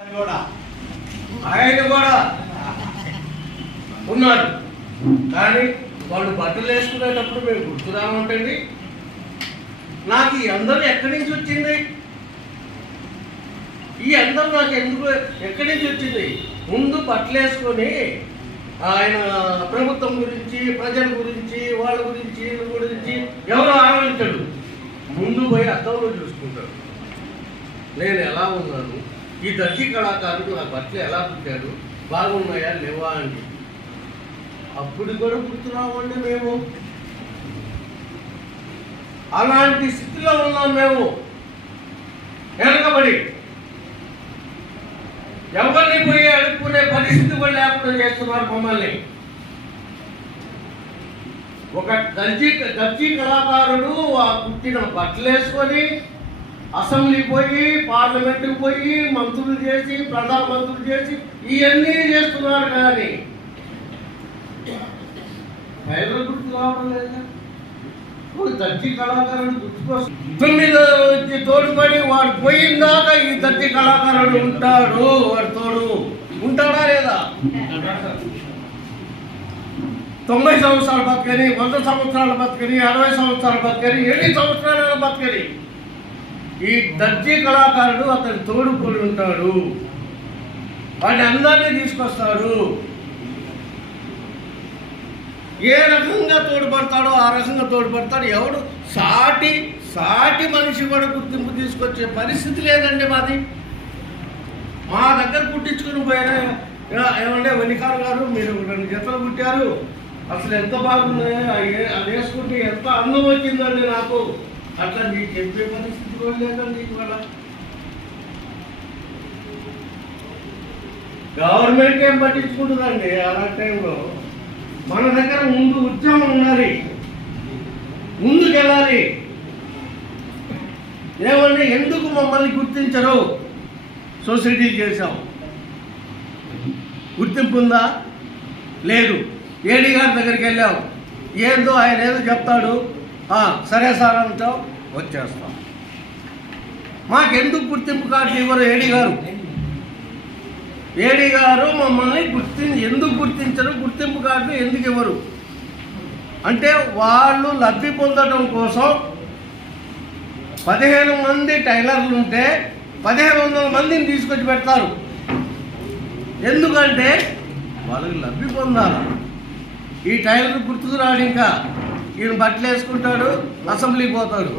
ఆయన కూడా ఉన్నాడు. కానీ వాళ్ళు బట్టలు వేసుకునేటప్పుడు మేము గుర్తురామంటండి. నాకు ఈ అందరూ ఎక్కడి నుంచి వచ్చింది? ఈ అందరూ నాకు ఎందుకు ఎక్కడి నుంచి వచ్చింది? ముందు బట్టలు వేసుకొని ఆయన ప్రభుత్వం గురించి, ప్రజల గురించి, వాళ్ళ గురించి, గురించి ఎవరో ఆలోచించాడు. ముందు పోయి అద్దంలో చూసుకుంటాడు, నేను ఎలా ఉన్నాను, ఈ దర్జీ కళాకారుడు నా బట్టలు ఎలా పుట్టాడు, బాగున్నాయా లేవా అని. అప్పుడు కూడా గుర్తురావండి. మేము అలాంటి స్థితిలో ఉన్నాం. మేము వెనకబడి ఎవరిని పోయి అడుక్కునే పరిస్థితి కూడా లేకుండా చేస్తున్నారు మమ్మల్ని. ఒక దర్జీ కళాకారుడు పుట్టిన బట్టలు వేసుకొని అసెంబ్లీ పోయి, పార్లమెంటుకు పోయి, మంత్రులు చేసి, ప్రధానమంత్రులు చేసి ఇవన్నీ చేస్తున్నారు. కానీ పైన గుర్తు కావడం లేదా? దర్జీ కళాకారుడు గుర్తుకోసం తొమ్మిది వచ్చి తోడుపడి వాడు పోయిందాక ఈ దర్జీ కళాకారుడు ఉంటాడు. వాడు తోడు ఉంటాడా లేదా? 90 సంవత్సరాలు బతకని, 100 సంవత్సరాలు బతకని, 60 సంవత్సరాలు బతకని, ఎన్ని సంవత్సరాలు బతకని ఈ దర్జీ కళాకారుడు అతని తోడుకొని ఉంటాడు. వాడిని అందరినీ తీసుకొస్తాడు. ఏ రకంగా తోడ్పడతాడో ఆ రకంగా తోడ్పడతాడు. ఎవడు సాటి మనిషి కూడా గుర్తింపు తీసుకొచ్చే పరిస్థితి లేదండి మాది. మా దగ్గర పుట్టించుకుని పోయారు. ఏమంటే వనికారు గారు, మీరు 2 జతలు పుట్టారు, అసలు ఎంత బాగున్నాయి, అది వేసుకుంటే ఎంత అందం వచ్చిందండి నాకు. అట్లా నీకు చెప్పే పరిస్థితి కూడా లేదండి. ఇవాళ గవర్నమెంట్ ఏం పట్టించుకుంటుందండి? అలాంటి టైంలో మన దగ్గర ముందు ఉద్యమం ఉండాలి, ముందుకెళ్ళాలి. ఏమంటే ఎందుకు మమ్మల్ని గుర్తించరు? సొసైటీ చేశాం, గుర్తింపు ఉందా? లేదు. ఏడీ గారి దగ్గరికి వెళ్ళాం, ఏందో ఆయన ఏదో చెప్తాడు, సరే సార్ అంటాం, వచ్చేస్తాం. మాకెందుకు గుర్తింపు కార్డు ఇవ్వరు ఏడీ గారు మమ్మల్ని ఎందుకు గుర్తించరు? గుర్తింపు కార్డు ఎందుకు ఇవ్వరు అంటే వాళ్ళు లబ్ధి పొందడం కోసం 15 మంది టైలర్లు ఉంటే 1500 మందిని తీసుకొచ్చి పెడతారు. ఎందుకంటే వాళ్ళకి లబ్ధి పొందాలి. ఈ టైలర్ గుర్తుకు రాడు. ఇంకా ఈయన బట్టలు వేసుకుంటాడు, అసెంబ్లీకి పోతాడు.